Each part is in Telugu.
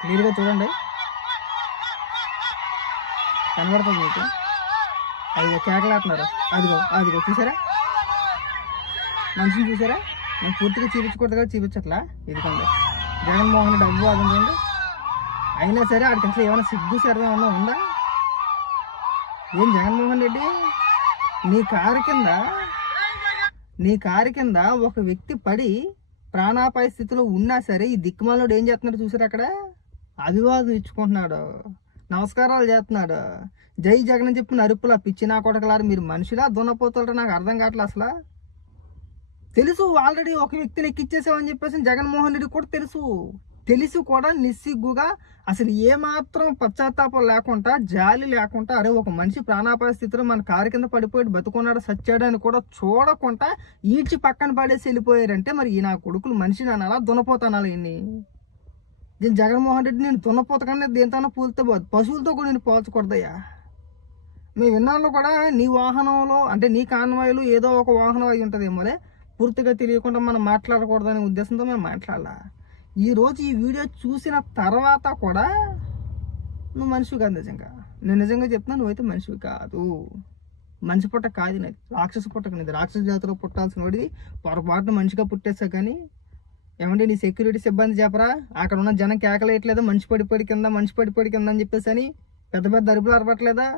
క్లియర్గా చూడండి, కనబడుతుంది మీకు. అదిగో కేకలేస్తున్నారు, అదిగో అదిగో చూసారా, మనిషిని చూసారా? నేను పూర్తిగా చూపించకూడదు కదా, చూపించట్లా. ఇదిగోండి జగన్మోహన్ రెడ్డి అభివాదం చూడండి. అయినా సరే ఆడికి అసలు ఏమైనా సిగ్గు సర్వం ఏమన్నా ఉందా? ఏం జగన్మోహన్ రెడ్డి, నీ కారు కింద ఒక వ్యక్తి పడి ప్రాణాపాయ స్థితిలో ఉన్నా సరే ఈ దిక్కుమాలోడు ఏం చేస్తున్నాడు చూసారు? అక్కడ అభివాదం ఇచ్చుకుంటున్నాడు, నమస్కారాలు చేస్తున్నాడు, జై జగన్ అని చెప్పిన అరుపులా పిచ్చి నా కొడకలారు. మీరు మనుషులా దున్నపోతారు? నాకు అర్థం కావట్లే. అసలు తెలుసు ఆల్రెడీ ఒక వ్యక్తిని ఎక్కిచ్చేసామని చెప్పేసి జగన్మోహన్ రెడ్డి కూడా తెలుసు కూడా నిస్సిగ్గుగా అసలు ఏమాత్రం పశ్చాత్తాపం లేకుండా, జాలి లేకుండా, అరే ఒక మనిషి ప్రాణాపాయ స్థితిలో మన కారు కింద పడిపోయి బతుకున్నాడు, సచ్చాడని కూడా చూడకుండా ఈడ్చి పక్కన పడేసి వెళ్ళిపోయారంటే మరి ఈ నా కొడుకులు మనిషిని అనాలా, దున్నపోతానాలా? ఇన్ని జగన్మోహన్ రెడ్డి నేను దున్నపోత కన్నా దేంతో పూలతో పశువులతో కూడా నేను పోల్చకూడదయ్యా. మీ విన్నాళ్ళు కూడా నీ వాహనంలో అంటే నీ కాన్వాయిలు ఏదో ఒక వాహనం అయి ఉంటుందేమోలే, పూర్తిగా తెలియకుండా మనం మాట్లాడకూడదనే ఉద్దేశంతో మేము మాట్లాడాల. ఈరోజు ఈ వీడియో చూసిన తర్వాత కూడా నువ్వు మనిషివి కాదు. నేను నిజంగా చెప్తున్నా, నువ్వైతే మనిషివి కాదు. మనిషి పుట్ట కాదు నాది, రాక్షస పుట్టక నీది. రాక్షస జాతిలో పుట్టాల్సిన వాడిది పొరపాటున మనిషిగా పుట్టేసా. కానీ ఏమంటే నీ సెక్యూరిటీ సిబ్బంది చెప్పరా, అక్కడ ఉన్న జనం కేకలేయట్లేదా మనిషి పడిపోయి కింద అని చెప్పేసి అని పెద్ద పెద్ద అరుపులు అరపట్లేదా?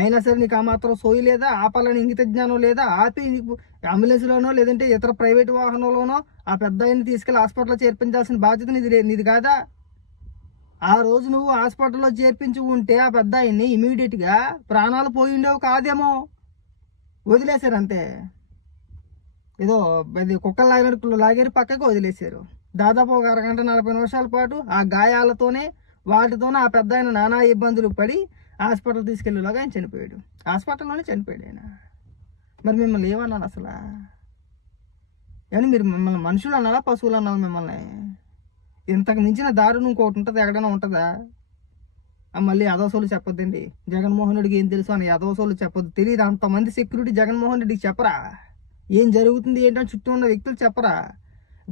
అయినా సరే నీకు ఆ మాత్రం సోయి లేదా, ఆపాలని ఇంగిత జ్ఞానం లేదా? ఆపి నీకు అంబులెన్స్లోనో లేదంటే ఇతర ప్రైవేట్ వాహనంలోనో ఆ పెద్ద ఆయన్ని తీసుకెళ్లి హాస్పిటల్లో చేర్పించాల్సిన బాధ్యత నీది కాదా? ఆ రోజు నువ్వు హాస్పిటల్లో చేర్పించి ఉంటే ఆ పెద్ద ఆయన్ని ఇమీడియట్గా ప్రాణాలు పోయిండేవి కాదేమో, వదిలేశారు అంతే. ఏదో కుక్కలు లాగేరి పక్కకు వదిలేశారు. దాదాపు ఒక అరగంట 40 నిమిషాల పాటు ఆ గాయాలతోనే వాటితోనే ఆ పెద్ద ఆయన నానా ఇబ్బందులు పడి హాస్పిటల్ తీసుకెళ్ళేలాగా ఆయన చనిపోయాడు. హాస్పిటల్లోనే చనిపోయాడు ఆయన. మరి మిమ్మల్ని ఏమన్నాను అసలు? కానీ మీరు మిమ్మల్ని మనుషులు అన్నారా, పశువులు అన్నారు మిమ్మల్ని? ఇంతకు మించిన దారుణం ఇంకోటి ఉంటుంది, ఎక్కడైనా ఉంటుందా? మళ్ళీ అదోసోలు చెప్పొద్దండి, జగన్మోహన్ రెడ్డికి ఏం తెలుసు అని అదోసోలు చెప్పొద్దు. తెలియదు అంతమంది సెక్యూరిటీ జగన్మోహన్ రెడ్డికి చెప్పరా? ఏం జరుగుతుంది ఏంటని చుట్టూ ఉన్న వ్యక్తులు చెప్పరా?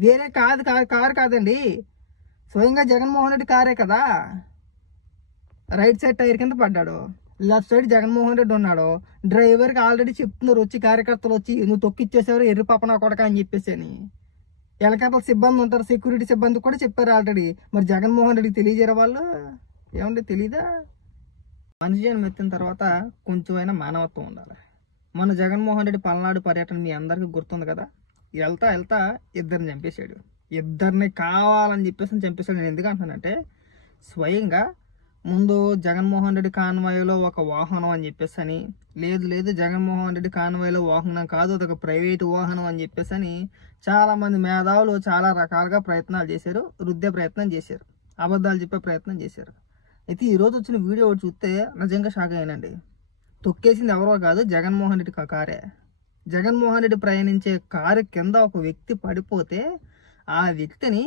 వేరే కారు కాదండి, స్వయంగా జగన్మోహన్ రెడ్డి కారే కదా. రైట్ సైడ్ టైర్ కింద పడ్డాడు, లెఫ్ట్ సైడ్ జగన్మోహన్ రెడ్డి ఉన్నాడు. డ్రైవర్కి ఆల్రెడీ చెప్తున్నారు వచ్చి, కార్యకర్తలు వచ్చి, నువ్వు తొక్కిచ్చేసేవారు ఎర్రి పాపన కొడక అని చెప్పేసి అని. ఎలకట్ల సిబ్బంది ఉంటారు, సెక్యూరిటీ సిబ్బంది కూడా చెప్పారు ఆల్రెడీ. మరి జగన్మోహన్ రెడ్డికి తెలియజేరే వాళ్ళు ఏమంటే తెలీదా? మనిషి అని మెత్తిన తర్వాత కొంచెమైనా మానవత్వం ఉండాలి. మన జగన్మోహన్ రెడ్డి పల్నాడు పర్యటన మీ అందరికీ గుర్తుంది కదా. వెళ్తా ఇద్దరిని చంపేశాడు, ఇద్దరిని కావాలని చెప్పేసి చంపేశాడు. నేను ఎందుకు అంటానంటే, స్వయంగా ముందు జగన్మోహన్ రెడ్డి కాన్వాయ్లో ఒక వాహనం అని చెప్పేసి అని, లేదు జగన్మోహన్ రెడ్డి కాన్వాయ్లో వాహనం కాదు అదొక ప్రైవేటు వాహనం అని చెప్పేసి అని చాలామంది మేధావులు చాలా రకాలుగా ప్రయత్నాలు చేశారు, రుద్దే ప్రయత్నం చేశారు, అబద్ధాలు చెప్పే ప్రయత్నం చేశారు. అయితే ఈరోజు వచ్చిన వీడియో చూస్తే నిజంగా షాక్ అయ్యానండి. తొక్కేసింది ఎవరో కాదు, జగన్మోహన్ రెడ్డి కారే. జగన్మోహన్ రెడ్డి ప్రయాణించే కారు కింద ఒక వ్యక్తి పడిపోతే ఆ వ్యక్తిని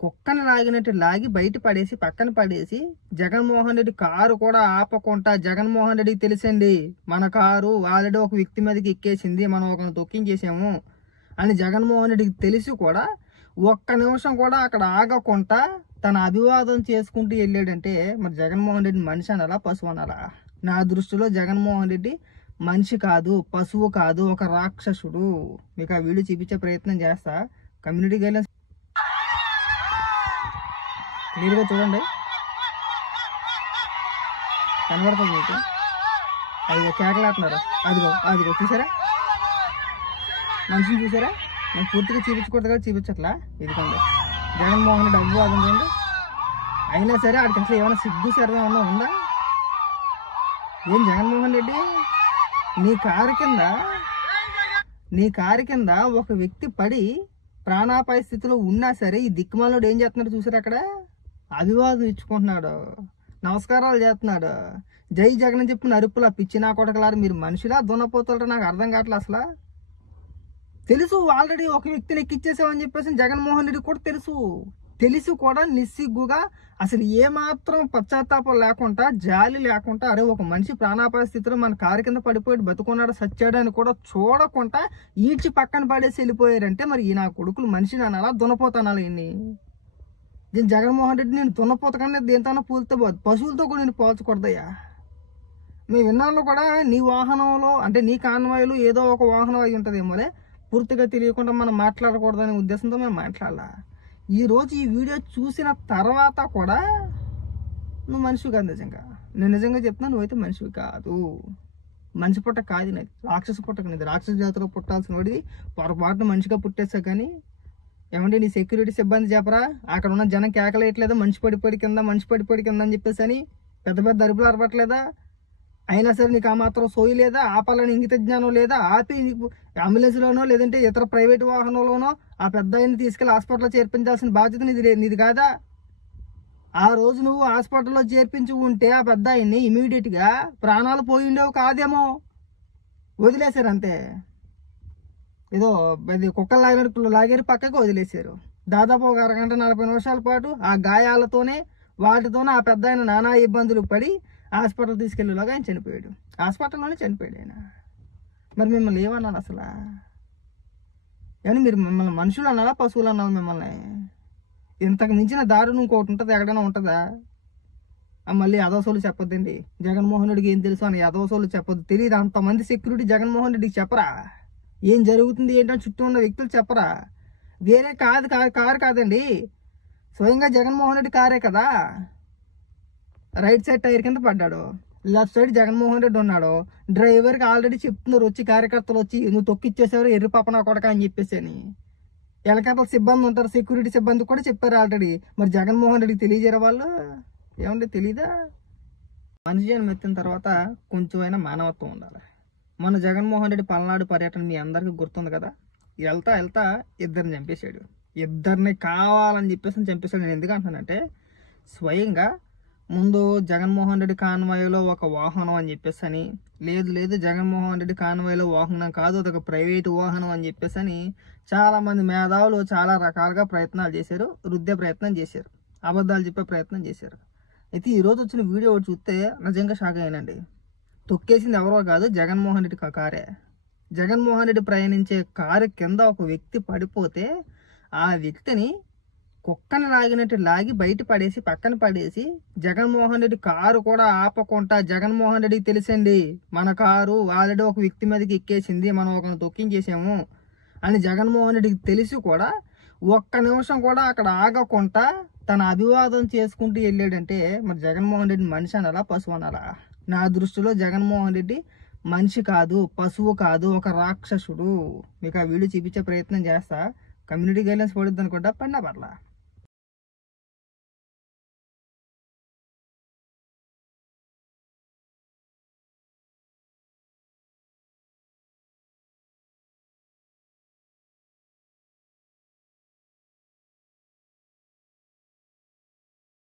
కుక్కని లాగినట్టు లాగి బయట పడేసి పక్కన పడేసి, జగన్మోహన్ రెడ్డి కారు కూడా ఆపకుండా, జగన్మోహన్ రెడ్డికి తెలుసండి మన కారు ఆల్రెడీ ఒక వ్యక్తి మీదకి ఎక్కేసింది, మనం ఒకరిని తొక్కించేసాము అని జగన్మోహన్ రెడ్డికి తెలిసి కూడా ఒక్క నిమిషం కూడా అక్కడ ఆగకుండా తన అభివాదం చేసుకుంటూ వెళ్ళాడంటే మరి జగన్మోహన్ రెడ్డి మనిషి అనాలా, పశువు అనాలా? నా దృష్టిలో జగన్మోహన్ రెడ్డి మనిషి కాదు, పశువు కాదు, ఒక రాక్షసుడు. మీకు ఆ వీడియో చూపించే ప్రయత్నం చేస్తా. కమ్యూనిటీ గైడ్లైన్స్ క్లియర్గా చూడండి, కనబడుతుంది మీకు. అదిగో కేకలేస్తున్నారు, అదిగో చూసారా, మనిషిని చూసారా? నేను పూర్తిగా చూపించకూడదు కదా, చూపించట్లా. ఇదిగోండి జగన్మోహన్ రెడ్డి అభివాదం చూడండి. అయినా సరే ఆడికి అసలు ఏమైనా సిగ్గు సర్వం ఏమన్నా ఉందా? ఏం జగన్మోహన్ రెడ్డి, నీ కారు కింద ఒక వ్యక్తి పడి ప్రాణాపాయ స్థితిలో ఉన్నా సరే ఈ దిక్కుమాలోడు ఏం చేస్తున్నాడు చూసారు? అక్కడ అభివాదం ఇచ్చుకుంటున్నాడు, నమస్కారాలు చేస్తున్నాడు, జై జగన్ అని చెప్పిన అరుపులా పిచ్చి నా కొడకలారు. మీరు మనుషులా దున్నపోతారు? నాకు అర్థం కావట్లే. అసలు తెలుసు ఆల్రెడీ ఒక వ్యక్తిని ఎక్కిచ్చేసామని చెప్పేసి జగన్మోహన్ రెడ్డి కూడా తెలిసి కూడా నిస్సిగ్గుగా అసలు ఏమాత్రం పశ్చాత్తాపం లేకుండా, జాలి లేకుండా, అరే ఒక మనిషి ప్రాణాపాయ స్థితిలో మన కారు కింద పడిపోయి బతుకున్నాడు, సచ్చాడని కూడా చూడకుండా ఈడ్చి పక్కన పడేసి వెళ్ళిపోయారంటే మరి ఈ నా కొడుకులు మనిషిని అనాలా, దున్నపోతానాలా? ఇన్ని దీని జగన్మోహన్ రెడ్డి నేను దున్నపోత కన్నా దేనితోనో పూలతో పోదు, పశువులతో కూడా నేను పోల్చకూడదయ్యా. మీ విన్నాళ్ళు కూడా నీ వాహనంలో అంటే నీ కాన్వాయిలు ఏదో ఒక వాహనం అయి ఉంటుందేమోలే, పూర్తిగా తెలియకుండా మనం మాట్లాడకూడదనే ఉద్దేశంతో మేము మాట్లాడాలా. ఈరోజు ఈ వీడియో చూసిన తర్వాత కూడా నువ్వు మనిషివి కాదు. నేను నిజంగా చెప్తున్నా, నువ్వైతే మనిషివి కాదు. మనిషి పుట్ట కాదు నీది, రాక్షస పుట్టక నీది. రాక్షస జాతిలో పుట్టాల్సిన వాడిది పొరపాటున మనిషిగా పుట్టేసా. కానీ ఏమంటే నీ సెక్యూరిటీ సిబ్బంది చెప్పరా, అక్కడ ఉన్న జనం కేకలేయట్లేదా మనిషి పడిపోయి కింద అని చెప్పేసి అని పెద్ద పెద్ద అరుపులు అరపట్లేదా? అయినా సరే నీకు ఆ మాత్రం సోయి లేదా, ఆపాలని ఇంగిత జ్ఞానం లేదా? ఆపి నీకు అంబులెన్స్లోనో లేదంటే ఇతర ప్రైవేట్ వాహనంలోనో ఆ పెద్ద ఆయన్ని తీసుకెళ్లి హాస్పిటల్లో చేర్పించాల్సిన బాధ్యత నీది కాదా? ఆ రోజు నువ్వు హాస్పిటల్లో చేర్పించి ఉంటే ఆ పెద్ద ఆయన్ని ఇమీడియట్గా ప్రాణాలు పోయిండేవి కాదేమో, వదిలేశారు అంతే. ఏదో అది కుక్కలు లాగారు పక్కకు వదిలేశారు. దాదాపు ఒక అరగంట 40 నిమిషాల పాటు ఆ గాయాలతోనే వాటితోనే ఆ పెద్ద ఆయన నానా ఇబ్బందులు పడి హాస్పిటల్ తీసుకెళ్ళేలాగా ఆయన చనిపోయాడు. హాస్పిటల్లోనే చనిపోయాడు ఆయన. మరి మిమ్మల్ని ఏమన్నాను అసలు? ఏమని మీరు మిమ్మల్ని మనుషులు అన్నారా, పశువులు అన్నారా? మిమ్మల్ని ఇంతకు మించిన దారుణం ఇంకోటి ఉంటుంది, ఎక్కడైనా ఉంటుందా? మళ్ళీ యదవసోలు చెప్పొద్దండి. జగన్మోహన్ రెడ్డికి ఏం తెలుసు అని యదవసోలు చెప్పొద్దు. తెలియదు అంతమంది సెక్యూరిటీ జగన్మోహన్ రెడ్డికి చెప్పరా? ఏం జరుగుతుంది ఏంటని చుట్టూ ఉన్న వ్యక్తులు చెప్పరా? వేరే కారు కాదండి, స్వయంగా జగన్మోహన్ రెడ్డి కారే కదా. రైట్ సైడ్ టైర్ కింద పడ్డాడు, లెఫ్ట్ సైడ్ జగన్మోహన్ రెడ్డి ఉన్నాడు. డ్రైవర్కి ఆల్రెడీ చెప్తున్నారు వచ్చి, కార్యకర్తలు వచ్చి, నువ్వు తొక్కిచ్చేసేవారు ఎర్రి పాపనా కొడక అని చెప్పేసి అని. వెనకాల సిబ్బంది ఉంటారు, సెక్యూరిటీ సిబ్బంది కూడా చెప్పారు ఆల్రెడీ. మరి జగన్మోహన్ రెడ్డికి తెలియజేరే వాళ్ళు ఏమంటే తెలీదా? మనిషి జన్మ ఎత్తిన తర్వాత కొంచెమైనా మానవత్వం ఉండాలి. మన జగన్మోహన్ రెడ్డి పల్నాడు పర్యటన మీ అందరికీ గుర్తుంది కదా. వెళ్తా ఇద్దరిని చంపేశాడు. ఇద్దరిని కావాలని చెప్పేసి చంపేశాడు. నేను ఎందుకు అంటున్నానంటే, స్వయంగా ముందు జగన్మోహన్ రెడ్డి కాన్వాయ్లో ఒక వాహనం అని చెప్పేసి అని, లేదు జగన్మోహన్ రెడ్డి కాన్వాయ్లో వాహనం కాదు, అదొక ప్రైవేటు వాహనం అని చెప్పేసి అని చాలామంది మేధావులు చాలా రకాలుగా ప్రయత్నాలు చేశారు, రుద్దే ప్రయత్నం చేశారు, అబద్ధాలు చెప్పే ప్రయత్నం చేశారు. అయితే ఈరోజు వచ్చిన వీడియో చూస్తే నిజంగా షాక్ అయ్యానండి. తొక్కేసింది ఎవరో కాదు, జగన్మోహన్ రెడ్డి కారే. జగన్మోహన్ రెడ్డి ప్రయాణించే కారు కింద ఒక వ్యక్తి పడిపోతే ఆ వ్యక్తిని కుక్కని లాగినట్టు లాగి బయట పడేసి పక్కన పడేసి, జగన్మోహన్ రెడ్డి కారు కూడా ఆపకుండా, జగన్మోహన్ రెడ్డికి తెలిసండి మన కారు ఆల్రెడీ ఒక వ్యక్తి మీదకి ఎక్కేసింది, మనం ఒకరిని తొక్కించేసాము అని జగన్మోహన్ రెడ్డికి తెలిసి కూడా ఒక్క నిమిషం కూడా అక్కడ ఆగకుండా తన అభివాదం చేసుకుంటూ వెళ్ళాడంటే మరి జగన్మోహన్ రెడ్డి మనిషి అనాలా, పశువు అనాలా? నా దృష్టిలో జగన్మోహన్ రెడ్డి మనిషి కాదు, పశువు కాదు, ఒక రాక్షసుడు. మీకు ఆ వీడియో చూపించే ప్రయత్నం చేస్తా. కమ్యూనిటీ గైడ్లైన్స్ పడుద్ది అనుకుంటా, పడినా పర్లా.